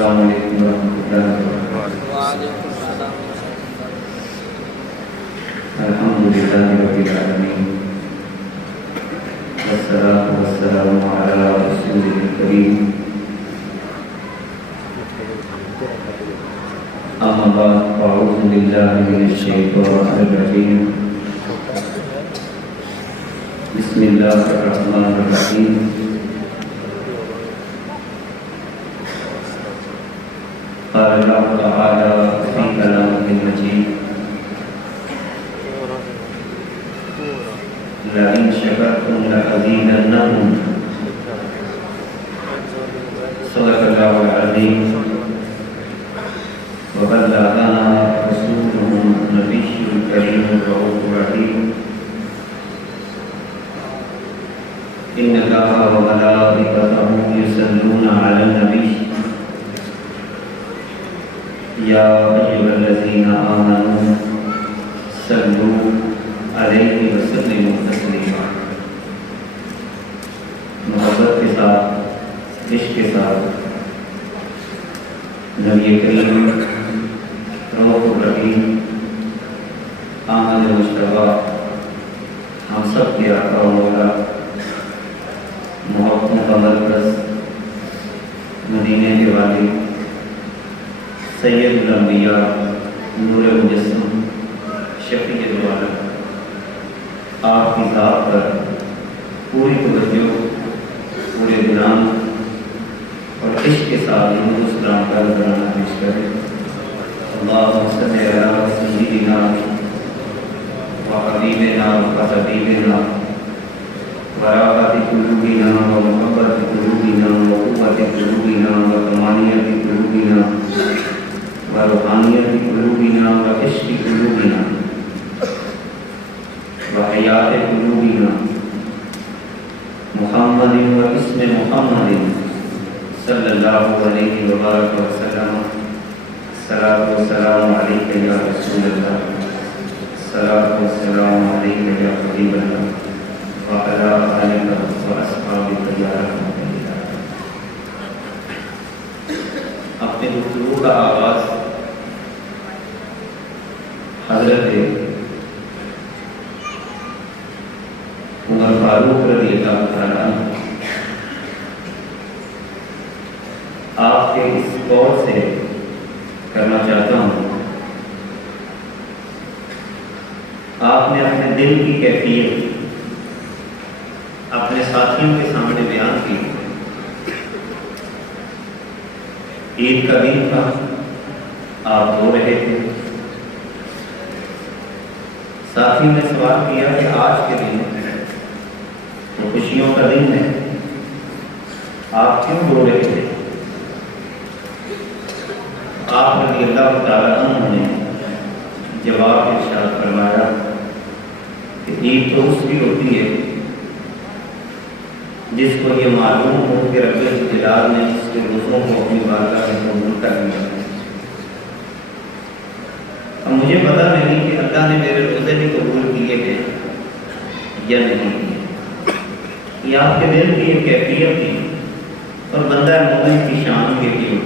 السلام علیکم ورحمۃ اللہ وبرکاتہ۔ وعلیکم السلام۔ الحمد للہ رب العالمین، والصلاۃ والسلام علی رسولہ الکریم، اما بعد فاعوذ باللہ من الشیطان الرجیم، بسم اللہ الرحمن الرحیم۔ قال اللہ تعالی فی کلامہ المجید، لئن شکرتم لأزیدنکم، صدق اللہ العظیم۔ وبلغنا رسوله النبی الکریم الرؤوف الرحیم، ان اللہ وملائکتہ یصلون علی النبی، یا ایھا الذین آمنوا صلوا علیہ وسلموا تسلیما۔ محبت کے ساتھ، عشق کے ساتھ نبی کریم رؤوف الرحیم احمد مصطفیٰ ہم سب کے آقا و مولا، محبتوں کا مرکز، مدینے کے والی، سید الانبیاء، نور مجسم، شفیع العالم، آپ کی ذات پر پوری توجہ، پورے دھیان اور عشق کے ساتھ درود و سلام کا نذرانہ پیش کریں۔ اللہم صلی علی سیدنا و حبیبنا و حبیبنا و راحت قلوبنا و محبت قلوبنا و قوت قلوبنا و تمانیت قلوبنا و روحانیت قلوبنا و عشق قلوبنا و حیات قلوبنا محمد و اسم محمد صلی اللہ علیہ وبارک وسلم۔ الصلاۃ والسلام علیک یا رسول اللہ، الصلاۃ والسلام علیک یا حبیب اللہ، وعلی آلک واصحابک یا رحمت اللہ۔ اپنے گفتگو کا آغاز حضرت عمر فاروق رضی اللہ تعالیٰ عنہ آپ کے اس قول سے کرنا چاہتا ہوں۔ آپ نے اپنے دل کی کیفیت اپنے ساتھیوں کے سامنے بیان کی۔ عید کا دن تھا، آپ رو رہے تھے۔ ساتھی نے سوال کیا کہ آج کے دن تو خوشیوں کا دن ہے، آپ کیوں رو رہے تھے؟ آپ رضی اللہ تعالیٰ عنہ نے جواب ارشاد فرمایا کہ عید تو اس کی ہوتی ہے جس کو یہ معلوم ہو کہ رب الجلال نے اس کے روزوں کو اپنی بارگاہ میں قبول کر لیا۔ اب مجھے پتہ نہیں کہ اللہ نے میرے روزے بھی قبول کیے ہیں یا نہیں کیے۔ یہ آپ کے دل کی ایک کیفیت تھی اور بندہ مومن کی شان بھی ہوتی ہے۔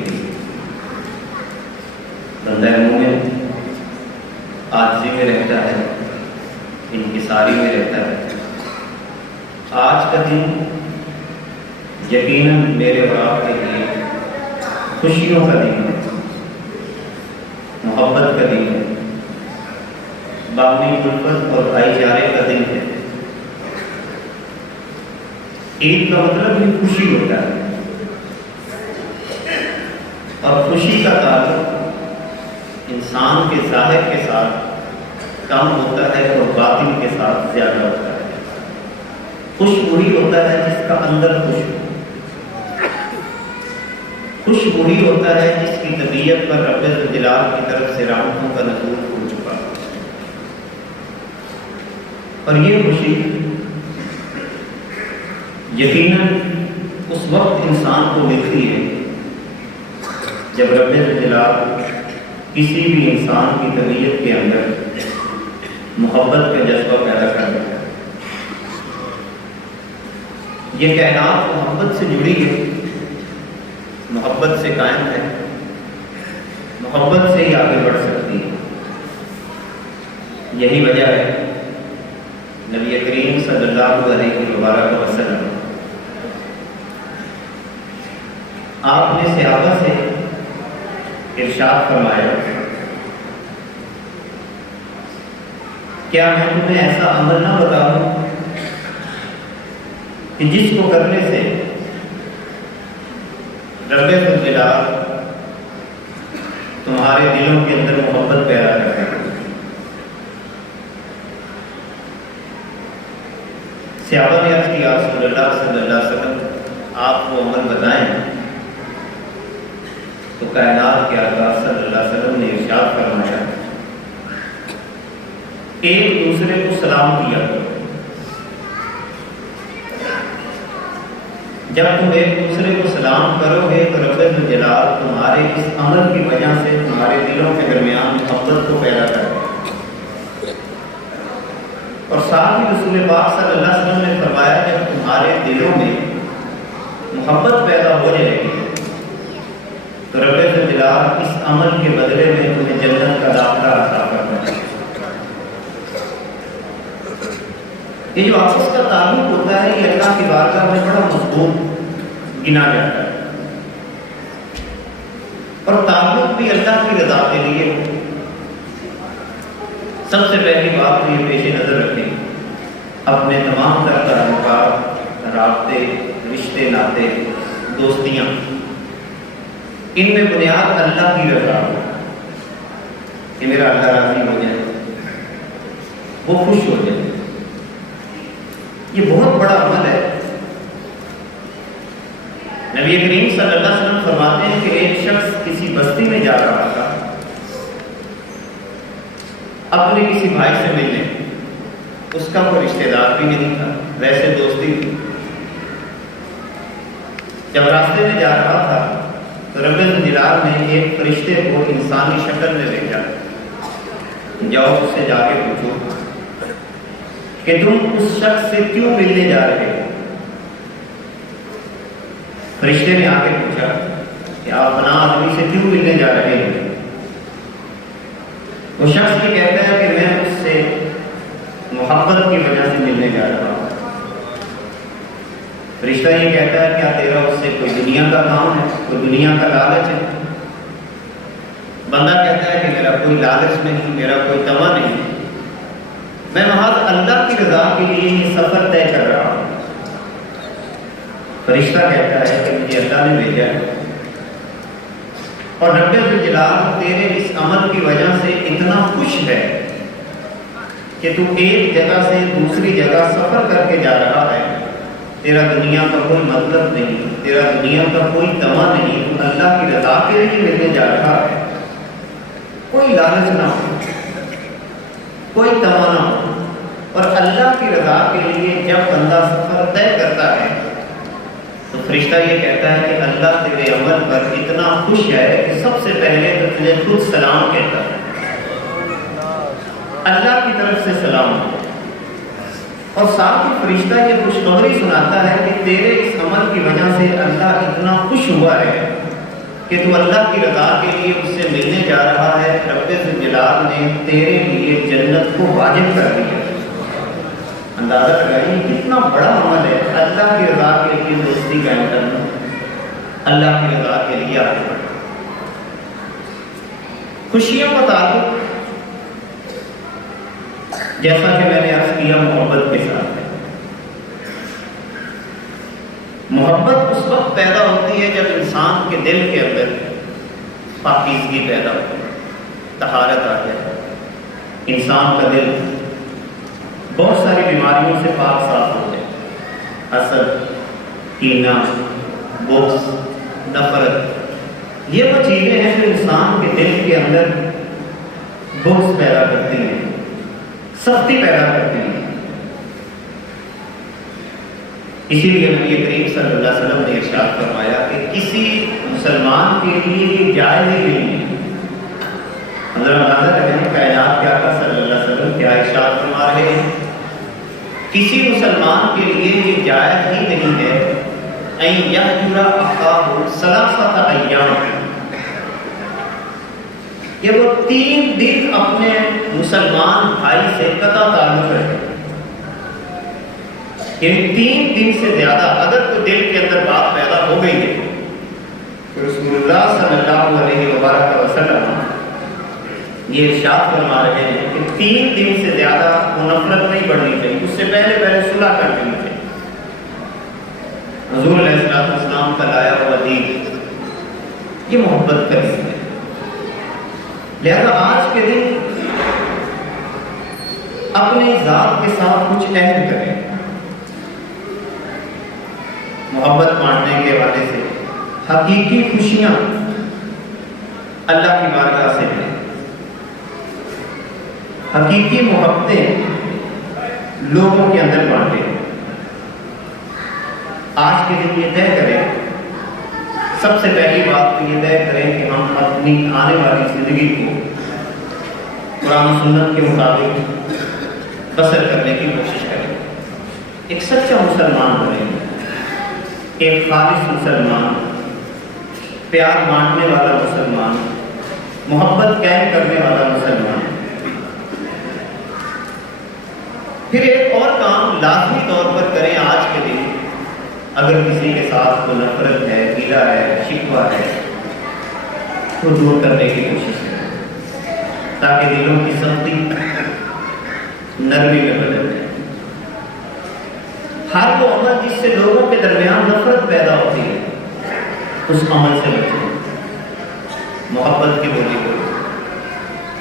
بندہ مومن عاجزی میں رہتا ہے، انکساری میں رہتا ہے۔ آج کا دن یقیناً میرے اور آپ کے لیے خوشیوں کا دن ہے، محبت کا دن ہے، باہمی الفت اور بھائی چارے کا دن ہے۔ عید کا مطلب بھی خوشی ہوتا ہے، اور خوشی کا تعلق انسان کے ظاہر کے ساتھ کم ہوتا ہے اور باطن کے ساتھ زیادہ ہوتا ہے۔ خوش وہی ہوتا ہے جس کا اندر خوش ہو، خوش وہی ہوتا ہے جس کی طبیعت پر رب الجلال کی طرف سے رحمتوں کا نزول ہو چکا ہے۔ اور یہ خوشی یقیناً اس وقت انسان کو ملتی ہے جب رب الجلال کسی بھی انسان کی طبیعت کے اندر محبت کا جذبہ پیدا کر دیتا ہے۔ یہ کائنات محبت سے جڑی ہے، محبت سے قائم ہے۔ محبت سے ہی آگے بڑھ سکتی ہے۔ یہی وجہ ہے نبی کریم صلی اللہ علیہ وسلم آپ نے صحابہ سے ارشاد فرمایا، کیا میں تمہیں ایسا عمل نہ بتاؤں کہ جس کو کرنے سے رب الجلال تمہارے دلوں کے اندر محبت پیدا کرے گا۔ صحابہ نے عرض کیا، رسول اللہ صلی اللہ علیہ وسلم آپ کو عمل بتائیں۔ تو کائنات کے آقا صلی اللہ علیہ وسلم نے ارشاد فرمایا، ایک دوسرے کو سلام دیا کرو۔ جب تم ایک دوسرے کو سلام کرو گے تو رب الجلال تمہارے اس عمل کی وجہ سے تمہارے دلوں کے درمیان محبت کو پیدا کرے گا۔ اور ساتھ ہی رسول پاک صلی اللہ علیہ وسلم نے فرمایا، جب تمہارے دلوں میں محبت پیدا ہو جائے گی تو رب الجلال اس عمل کے بدلے میں تمہیں جنت کا داخلہ عطا کرتا ہے۔ یہ جو آپس کا تعلق ہوتا ہے یہ اللہ کی بارگاہ میں بڑا مضبوط گنا جاتا ہے، اور تعلق بھی اللہ کی رضا کے لیے۔ سب سے پہلی بات تو یہ پیش نظر رکھیں، اپنے تمام تر تعلقات، رابطے، رشتے ناطے، دوستیاں، ان میں بنیاد اللہ کی رضا ہو کہ میرا اللہ راضی ہو جائے، وہ خوش ہو جائے۔ یہ بہت بڑا عمل ہے۔ نبی کریم صلی اللہ علیہ وسلم فرماتے ہیں کہ ایک شخص کسی بستی میں جا رہا تھا اپنے کسی بھائی سے ملنے، اس کا کوئی رشتہ دار بھی نہیں تھا، ویسے دوستی تھی۔ جب راستے میں جا رہا تھا تو رب الجلال نے ایک فرشتے کو انسانی شکل میں بھیجا، جاؤ اس سے جا کے پوچھو کہ تم اس شخص سے کیوں ملنے جا رہے ہو۔ فرشتے نے آ کے پوچھا کہ آپ فلاں آدمی سے کیوں ملنے جا رہے ہیں۔ وہ شخص یہ کہتا ہے کہ میں اس سے محبت کی وجہ سے ملنے جا رہا ہوں۔ فرشتہ یہ کہتا ہے کیا تیرا اس سے کوئی دنیا کا کام ہے، کوئی دنیا کا لالچ ہے؟ بندہ کہتا ہے کہ میرا کوئی لالچ نہیں، میرا کوئی طمع نہیں، میں محض اللہ کی رضا کے لیے یہ سفر طے کر رہا ہوں۔ فرشتہ کہتا ہے کہ مجھے اللہ نے بھیجا ہے، اور رب الجلال تیرے اس عمل کی وجہ سے اتنا خوش ہے کہ تو ایک جگہ سے دوسری جگہ سفر کر کے جا رہا ہے، تیرا دنیا کا کوئی مطلب نہیں، تیرا دنیا کا کوئی طمع نہیں، تو اللہ کی رضا کے لیے ملنے جا رہا ہے۔ کوئی لالچ نہ ہو، کوئی طمع نہ ہو، اور اللہ کی رضا کے لیے جب بندہ سفر طے کرتا ہے تو فرشتہ یہ کہتا ہے کہ اللہ تیرے عمل پر اتنا خوش ہے کہ سب سے پہلے تو تجھے خود سلام کہتا ہے، اللہ کی طرف سے سلام ہو، اور ساتھ ہی فرشتہ یہ خوشخبری سناتا ہے کہ تیرے اس عمل کی وجہ سے اللہ اتنا خوش ہوا ہے کہ تو اللہ کی رضا کے لیے اس سے ملنے جا رہا ہے۔ رب الجلال نے تیرے لیے جنت کو واجب کر دیا۔ اندازہ لگائیں کتنا بڑا عمل ہے، اللہ کی رضا کے لیے دوستی قائم کرنا، اللہ کی رضا کے لیے آگے بڑھنا۔ خوشیوں کا تعلق جیسا کہ میں نے عرض کیا محبت کے ساتھ ہے۔ محبت اس وقت پیدا ہوتی ہے جب انسان کے دل کے اندر پاکیزگی پیدا ہو، طہارت آ جائے، انسان کا دل بہت ساری بیماریوں سے پاک صاف ہو جائے، حسد، کینہ، بغض، نفرت، یہ وہ چیزیں ہیں جو انسان کے دل کے اندر بغض پیدا کرتی ہیں، سختی پیدا کرتی ہیں۔ اسی لیے نبی کریم صلی اللہ علیہ وسلم نے ارشاد فرمایا کہ کسی مسلمان کے لیے یہ جائز ہی نہیں ہے۔ حضرت اندازہ لگائیں کائنات کے آقا صلی اللہ علیہ وسلم کیا ارشاد فرما رہے ہیں، کسی مسلمان کے لیے یہ جائز ہی نہیں ہے ان یہجر اخاہ ثلاثۃ ایام، کہ وہ 3 دن اپنے مسلمان بھائی سے قطع تعلق رہے. یعنی 3 دن سے زیادہ اگر کوئی دل کے اندر بات پیدا ہو گئی ہے تو رسول اللہ صلی اللہ علیہ وبارک وسلم یہ ارشاد فرما رہے ہیں کہ 3 دن سے زیادہ وہ نفرت نہیں بڑھنی چاہیے، اس سے پہلے صلح کر دینی چاہیے. حضور علیہ السلام کا لایا ہوا دین یہ محبت کا دین ہے. لہذا آج کے دن اپنی ذات کے ساتھ کچھ عہد کریں، محبت بانٹنے کے حوالے سے حقیقی خوشیاں اللہ کی بارگاہ سے ملیں، حقیقی محبتیں لوگوں کے اندر بانٹیں. آج کے دن یہ طے کریں، سب سے پہلی بات تو یہ طے کریں کہ ہم اپنی آنے والی زندگی کو قرآن و سنت کے مطابق بسر کرنے کی کوشش کریں. ایک سچا مسلمان بنیں، ایک خالص مسلمان، پیار بانٹنے والا مسلمان، محبت قائم کرنے والا مسلمان. پھر ایک اور کام لازمی طور پر کریں آج کے دن، اگر کسی کے ساتھ کوئی نفرت ہے، گیلا ہے، شکوہ ہے، تو دور کرنے کی کوشش کریں تاکہ دلوں کی سختی نرمی میں بدل جائے. ہر وہ عمل جس سے لوگوں کے درمیان نفرت پیدا ہوتی ہے اس عمل سے بچیں، محبت کی بولی بولیں.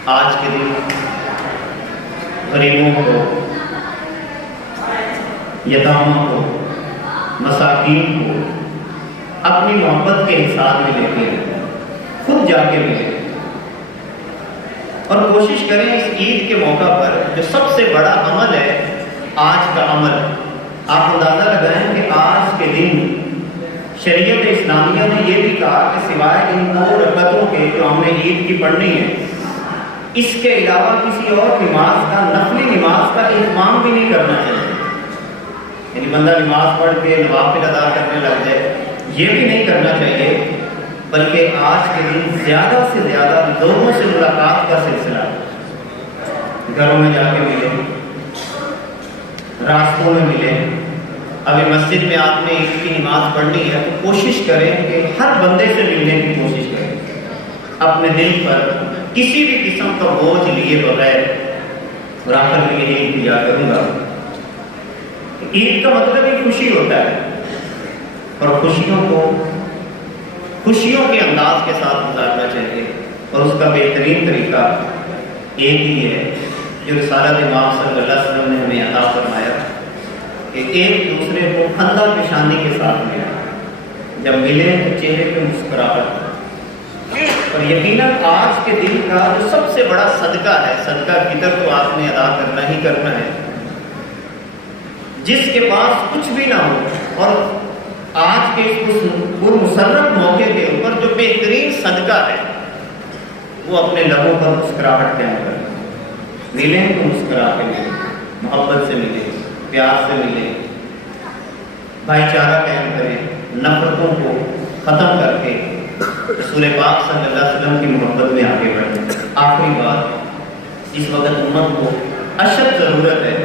آج کے دن غریبوں کو، یتاموں کو، مساکین کو اپنی محبت کے حساب میں لے کے خود جا کے ملیں، اور کوشش کریں اس عید کے موقع پر جو سب سے بڑا عمل ہے آج کا عمل، آپ اندازہ لگائیں کہ آج کے دن شریعت اسلامیہ نے یہ بھی کہا کہ سوائے ان 2 رکعتوں کے جو ہم نے عید کی پڑھنی ہے، اس کے علاوہ کسی اور نماز کا، نفلی نماز کا اہتمام بھی نہیں کرنا چاہیے. یعنی بندہ نماز پڑھ کے نوافل ادا کرنے لگ جائے، یہ بھی نہیں کرنا چاہیے، بلکہ آج کے دن زیادہ سے زیادہ لوگوں سے ملاقات کا سلسلہ، گھروں میں جا کے ملیں، راستوں میں ملیں. ابھی مسجد میں آپ نے عید کی نماز پڑھنی ہے تو کوشش کریں کہ ہر بندے سے ملنے کی کوشش کریں، اپنے دل پر کسی بھی قسم کا بوجھ لیے بغیر. اور آخر میں یہی انتظار کروں گا، عید کا مطلب ہی خوشی ہوتا ہے، اور خوشیوں کے انداز کے ساتھ گزارنا چاہیے. اور اس کا بہترین طریقہ ایک ہی ہے جو رسالت امام صلی اللہ علیہ وسلم نے ہمیں عطا فرمایا کہ ایک دوسرے کو خندہ پیشانی کے ساتھ ملے. جب ملے تو چہرے پہ مسکراہٹ. اور یقیناً آج کے دن کا جو سب سے بڑا صدقہ ہے، صدقہ فطر تو آپ نے ادا کرنا ہی کرنا ہے. جس کے پاس کچھ بھی نہ ہو، اور آج کے اس مسرت موقع کے اوپر جو بہترین صدقہ ہے وہ اپنے لبوں پر مسکراہٹ قائم کریں. ملیں تو مسکرا کے ملیں، محبت سے ملیں، پیار سے ملیں، بھائی چارہ قائم کریں، نفرتوں کو ختم کر کے رسول پاک صلی اللہ علیہ وسلم کی محبت میں آگے بڑھیں. آخری بات، اس وقت امت کو اشد ضرورت ہے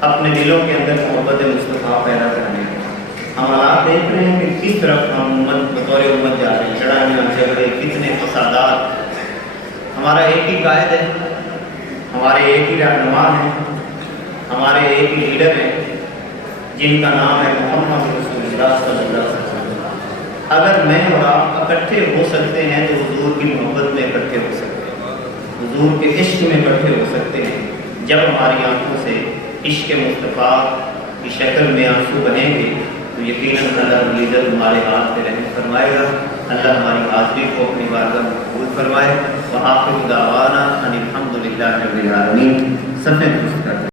اپنے دلوں کے اندر محبت مصطفیٰ پیدا کرنے کی. ہم آپ دیکھ رہے ہیں کہ کس طرف ہم امت بطور امت جا رہے ہیں، لڑائیاں جھگڑے، کتنے فسادات. ہمارا ایک ہی قائد ہے، ہمارے ایک ہی رہنما ہیں، ہمارے ایک ہی لیڈر ہیں جن کا نام ہے محمد رسول اللہ صلی اللہ علیہ وسلم. اگر میں اور آپ اکٹھے ہو سکتے ہیں تو حضور کی محبت میں اکٹھے ہو سکتے ہیں، حضور کے عشق میں اکٹھے ہو سکتے ہیں. جب ہماری آنکھوں سے عشق مصطفیٰ کی شکل میں آنسو بہیں گے تو یقیناً اللہ رب العزت ہمارے ہاتھ پہ رحم فرمائے گا. اللہ ہماری حاضری کو اپنی بارگاہ میں قبول فرمائے. وآخر دعوانا ان الحمد للہ رب العالمین. سب نے درست کر